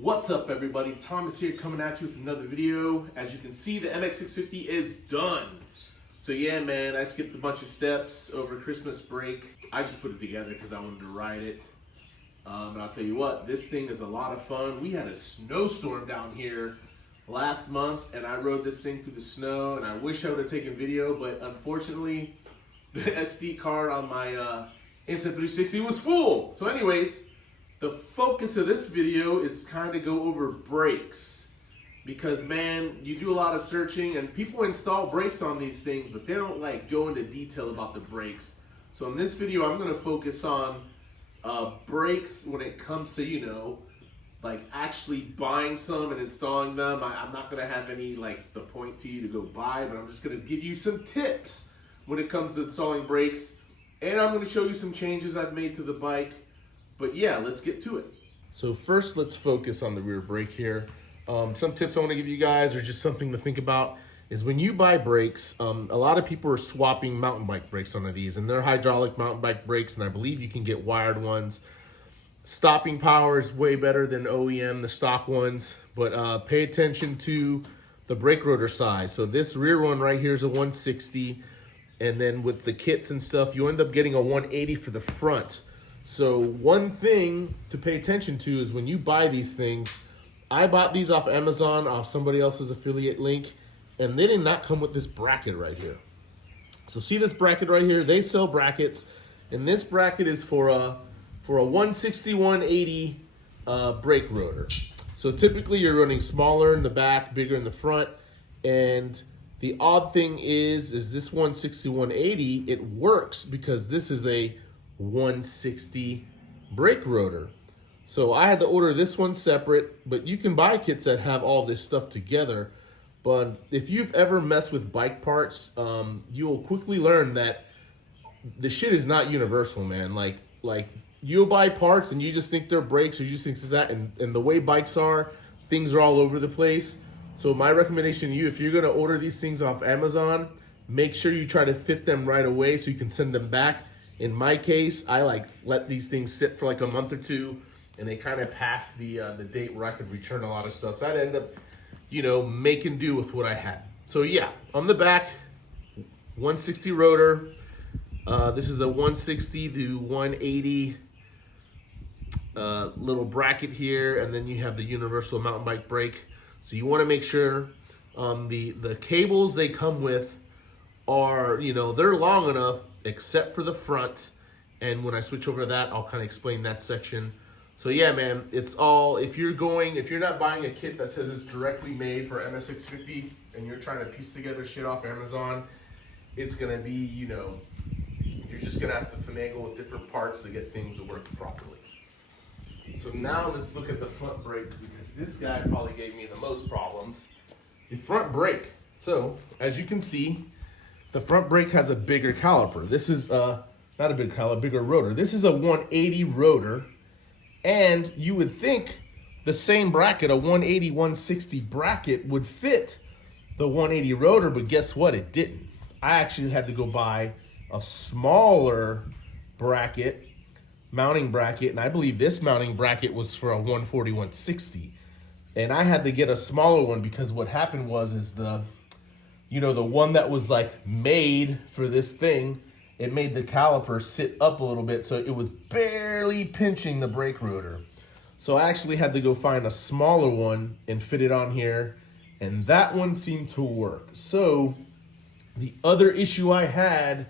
What's up, everybody? Thomas here, coming at you with another video. As you can see, the MX650 is done. So yeah, man, I skipped a bunch of steps over Christmas break. I just put it together because I wanted to ride it. And I'll tell you what, this thing is a lot of fun. We had a snowstorm down here last month, and I rode this thing through the snow, and I wish I would have taken video, but unfortunately, the SD card on my Insta360 was full. So anyways, the focus of this video is kind of go over brakes, because man, you do a lot of searching and people install brakes on these things, but they don't like go into detail about the brakes. So in this video, I'm going to focus on brakes when it comes to, you know, like actually buying some and installing them. I'm not going to have any like the point to you to go buy, but I'm just going to give you some tips when it comes to installing brakes, and I'm going to show you some changes I've made to the bike. But yeah, let's get to it. So first, let's focus on the rear brake here. Some tips I want to give you guys, or just something to think about, is when you buy brakes, a lot of people are swapping mountain bike brakes onto these, and they're hydraulic mountain bike brakes, and I believe you can get wired ones. Stopping power is way better than OEM, the stock ones, but pay attention to the brake rotor size. So this rear one right here is a 160, and then with the kits and stuff, you end up getting a 180 for the front. So one thing to pay attention to is when you buy these things, I bought these off Amazon, off somebody else's affiliate link, and they did not come with this bracket right here. So see this bracket right here? They sell brackets, and this bracket is for a 160, 180 brake rotor. So typically you're running smaller in the back, bigger in the front, and the odd thing is this 160, 180, it works because this is a 160 brake rotor. So I had to order this one separate, but you can buy kits that have all this stuff together. But if you've ever messed with bike parts, you'll quickly learn that the shit is not universal, man. Like you'll buy parts and you just think they're brakes, or you just think it's that, and the way bikes are, things are all over the place. So my recommendation to you, if you're gonna order these things off Amazon, make sure you try to fit them right away so you can send them back. In my case, I let these things sit for like a month or two, and they kind of pass the date where I could return a lot of stuff. So I'd end up, you know, making do with what I had. So yeah, on the back, 160 rotor. This is a 160 to 180 little bracket here, and then you have the universal mountain bike brake. So you want to make sure the cables they come with are, you know, they're long enough except for the front. And when I switch over to that, I'll kind of explain that section. So yeah, man, it's all, if you're not buying a kit that says it's directly made for MX650 and you're trying to piece together shit off Amazon, it's gonna be, you know, you're just gonna have to finagle with different parts to get things to work properly. So now let's look at the front brake, because this guy probably gave me the most problems. The front brake. So as you can see, the front brake has a bigger caliper. This is not a big caliper, bigger rotor. This is a 180 rotor, and you would think the same bracket, a 180, 160 bracket, would fit the 180 rotor, but guess what? It didn't. I actually had to go buy a smaller bracket, mounting bracket, and I believe this mounting bracket was for a 140, 160. And I had to get a smaller one because what happened was the one that was like made for this thing, it made the caliper sit up a little bit, so it was barely pinching the brake rotor. So I actually had to go find a smaller one and fit it on here, and that one seemed to work. So the other issue I had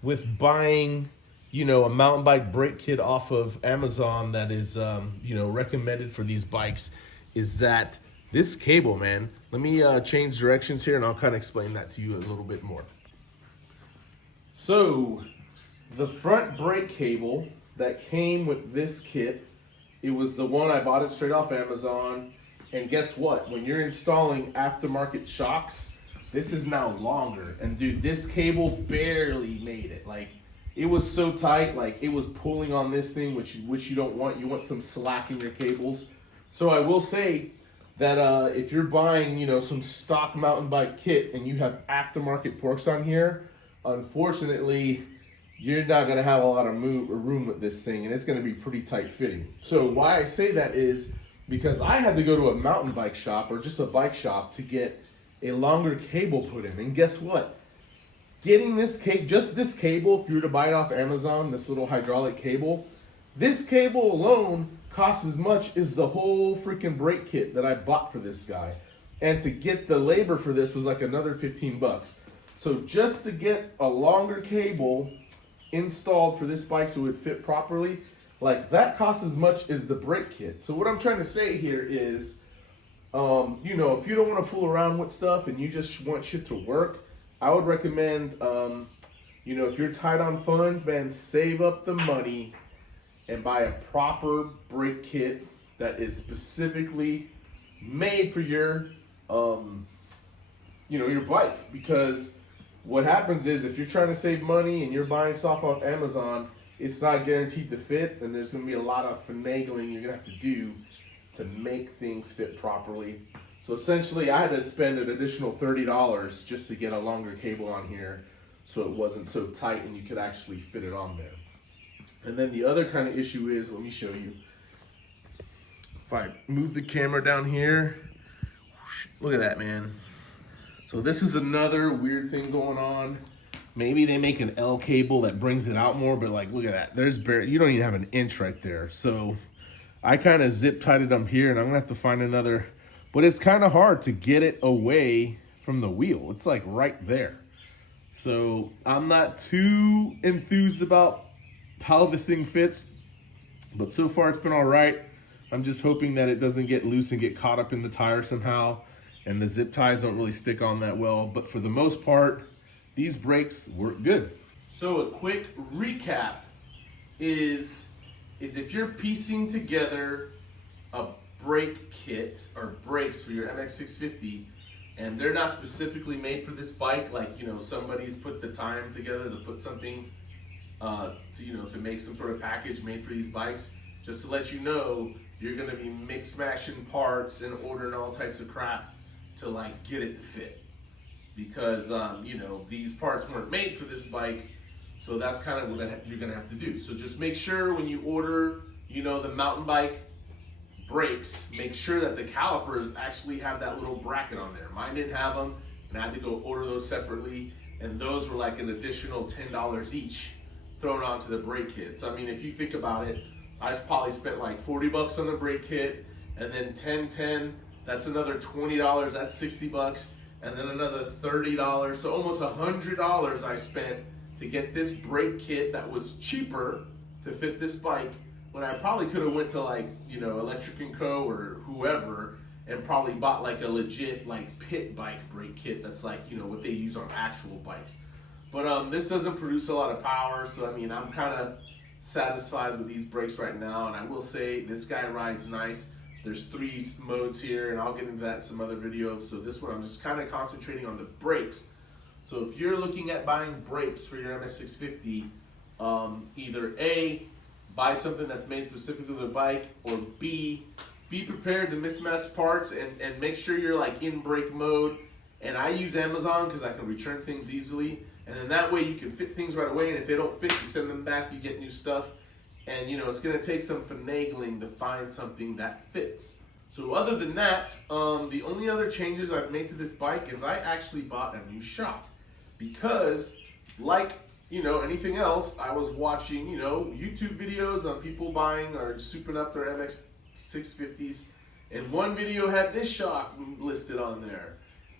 with buying, you know, a mountain bike brake kit off of Amazon that is, recommended for these bikes, is that this cable, man. Let me change directions here, and I'll kind of explain that to you a little bit more. So the front brake cable that came with this kit, it was the one, I bought it straight off Amazon. And guess what? When you're installing aftermarket shocks, this is now longer. And dude, this cable barely made it. Like, it was so tight, like it was pulling on this thing, which you don't want. You want some slack in your cables. So I will say that if you're buying, you know, some stock mountain bike kit and you have aftermarket forks on here, unfortunately, you're not going to have a lot of room with this thing, and it's going to be pretty tight fitting. So why I say that is because I had to go to a mountain bike shop or just a bike shop to get a longer cable put in. And guess what? Getting this cable, just this cable, if you were to buy it off Amazon, this little hydraulic cable, this cable alone costs as much as the whole freaking brake kit that I bought for this guy. And to get the labor for this was like another 15 bucks. So just to get a longer cable installed for this bike so it would fit properly, like that costs as much as the brake kit. So what I'm trying to say here is, you know, if you don't want to fool around with stuff and you just want shit to work, I would recommend, you know, if you're tight on funds, man, save up the money and buy a proper brake kit that is specifically made for your, you know, your bike. Because what happens is if you're trying to save money and you're buying stuff off Amazon, it's not guaranteed to fit, and there's going to be a lot of finagling you're going to have to do to make things fit properly. So essentially, I had to spend an additional $30 just to get a longer cable on here so it wasn't so tight and you could actually fit it on there. And then the other kind of issue is, let me show you. If I move the camera down here, look at that, man. So this is another weird thing going on. Maybe they make an L cable that brings it out more, but like, look at that. There's barely, you don't even have an inch right there. So I kind of zip tied it up here, and I'm gonna have to find another, but it's kind of hard to get it away from the wheel. It's like right there. So I'm not too enthused about how this thing fits, but so far it's been all right. I'm just hoping that it doesn't get loose and get caught up in the tire somehow, and the zip ties don't really stick on that well. But for the most part, these brakes work good. So a quick recap is if you're piecing together a brake kit or brakes for your MX650, and they're not specifically made for this bike, like, you know, somebody's put the time together to put something to, you know, to make some sort of package made for these bikes, just to let you know, you're gonna be mix matching parts and ordering all types of crap to like get it to fit. Because you know, these parts weren't made for this bike, so that's kind of what you're gonna have to do. So just make sure when you order, you know, the mountain bike brakes, make sure that the calipers actually have that little bracket on there. Mine didn't have them, and I had to go order those separately, and those were like an additional $10 each thrown onto the brake kit. So I mean, if you think about it, I probably spent like 40 bucks on the brake kit, and then 10, that's another $20, that's 60 bucks. And then another $30, so almost $100 I spent to get this brake kit that was cheaper to fit this bike, when I probably could have went to like, you know, Electric & Co. or whoever and probably bought like a legit like pit bike brake kit that's like, you know, what they use on actual bikes. But this doesn't produce a lot of power, so I mean, I'm kind of satisfied with these brakes right now, and I will say this guy rides nice. There's 3 modes here, and I'll get into that in some other videos. So this one, I'm just kind of concentrating on the brakes. So if you're looking at buying brakes for your MX650, either A, buy something that's made specifically for the bike, or B, be prepared to mismatch parts and make sure you're like in brake mode. And I use Amazon because I can return things easily. And then that way you can fit things right away, and if they don't fit, you send them back, you get new stuff. And you know, it's gonna take some finagling to find something that fits. So other than that, the only other changes I've made to this bike is I actually bought a new shock. Because like, you know, anything else, I was watching, you know, YouTube videos on people buying or souping up their MX650s. And one video had this shock listed on there.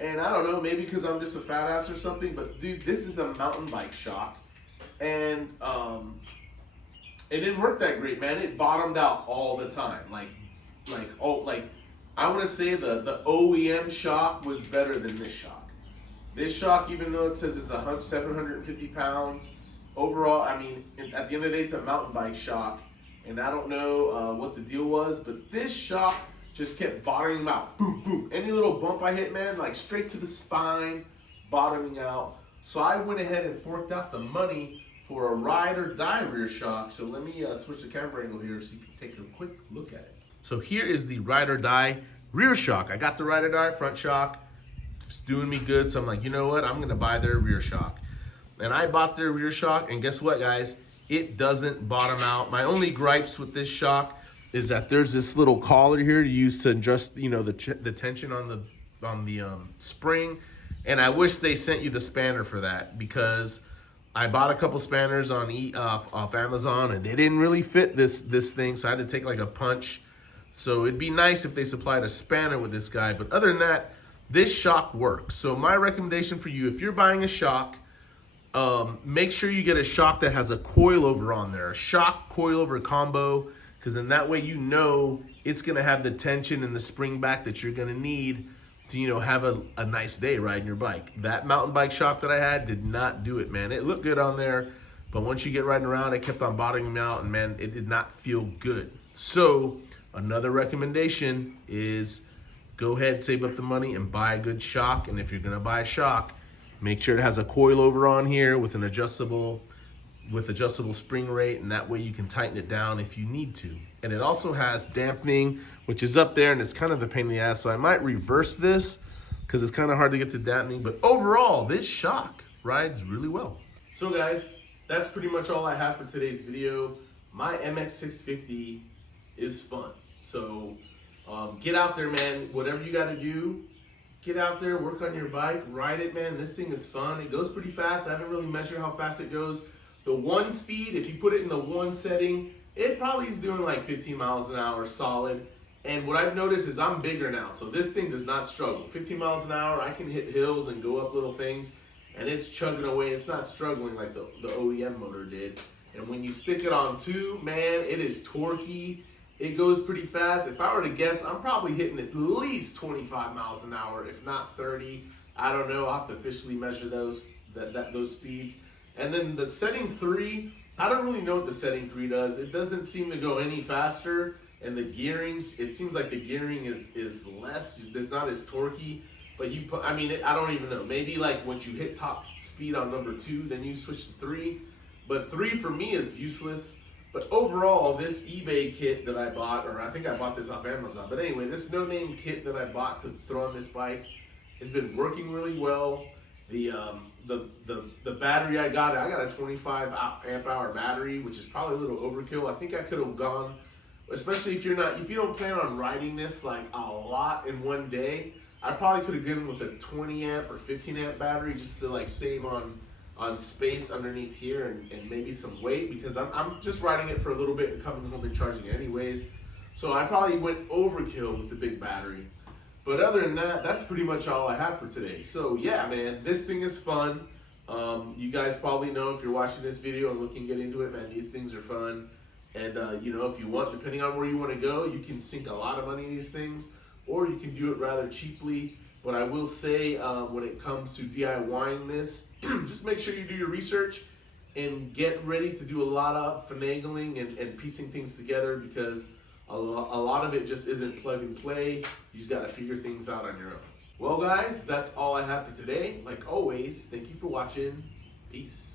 And I don't know, maybe because I'm just a fat ass or something, but dude, this is a mountain bike shock. And it didn't work that great, man. It bottomed out all the time. Like I want to say the OEM shock was better than this shock. This shock, even though it says it's 750 pounds, overall, I mean, at the end of the day, it's a mountain bike shock. And I don't know what the deal was, but this shock just kept bottoming out. Boom, boom. Any little bump I hit, man, like straight to the spine, bottoming out. So I went ahead and forked out the money for a ride or die rear shock. So let me switch the camera angle here so you can take a quick look at it. So here is the ride or die rear shock. I got the ride or die front shock. It's doing me good. So I'm like, you know what? I'm gonna buy their rear shock. And I bought their rear shock, and guess what, guys? It doesn't bottom out. My only gripes with this shock is that there's this little collar here to use to adjust, you know, the tension on the spring. And I wish they sent you the spanner for that, because I bought a couple spanners on off Amazon and they didn't really fit this thing, so I had to take like a punch. So it'd be nice if they supplied a spanner with this guy, but other than that, this shock works. So my recommendation for you, if you're buying a shock, make sure you get a shock that has a coilover on there, a shock coilover combo, because then that way you know it's gonna have the tension and the spring back that you're gonna need to, you know, have a nice day riding your bike. That mountain bike shock that I had did not do it, man. It looked good on there, but once you get riding around, it kept on bottoming out, and man, it did not feel good. So another recommendation is go ahead, save up the money, and buy a good shock. And if you're gonna buy a shock, make sure it has a coilover on here with an adjustable spring rate, and that way you can tighten it down if you need to. And it also has dampening, which is up there, and it's kind of a pain in the ass, so I might reverse this because it's kind of hard to get to dampening. But overall, this shock rides really well. So guys, that's pretty much all I have for today's video. My MX650 is fun. So get out there, man. Whatever you got to do, get out there, work on your bike, ride it, man. This thing is fun. It goes pretty fast. I haven't really measured how fast it goes. The one speed, if you put it in the one setting, it probably is doing like 15 miles an hour solid. And what I've noticed is I'm bigger now, so this thing does not struggle. 15 miles an hour, I can hit hills and go up little things, and it's chugging away. It's not struggling like the OEM motor did. And when you stick it on 2, man, it is torquey. It goes pretty fast. If I were to guess, I'm probably hitting at least 25 miles an hour, if not 30. I don't know. I'll have to officially measure those speeds. And then the setting 3, I don't really know what the setting 3 does. It doesn't seem to go any faster. And the gearings, it seems like the gearing is less. It's not as torquey. But I don't even know. Maybe like once you hit top speed on number 2, then you switch to 3. But 3 for me is useless. But overall, this eBay kit that I bought, or I think I bought this off Amazon. But anyway, this no-name kit that I bought to throw on this bike has been working really well. The battery I got a 25 amp hour battery, which is probably a little overkill. I think I could have gone, especially if you don't plan on riding this like a lot in one day, I probably could have gone with a 20 amp or 15 amp battery just to like save on space underneath here and maybe some weight, because I'm just riding it for a little bit and coming home and charging it anyways. So I probably went overkill with the big battery. But other than that, that's pretty much all I have for today. So yeah, man, this thing is fun. You guys probably know, if you're watching this video and looking to get into it, man, these things are fun. And you know, if you want, depending on where you want to go, you can sink a lot of money in these things, or you can do it rather cheaply. But I will say, when it comes to DIYing this, just make sure you do your research and get ready to do a lot of finagling and piecing things together, because a lot of it just isn't plug and play. You just got to figure things out on your own. Well, guys, that's all I have for today. Like always, thank you for watching. Peace.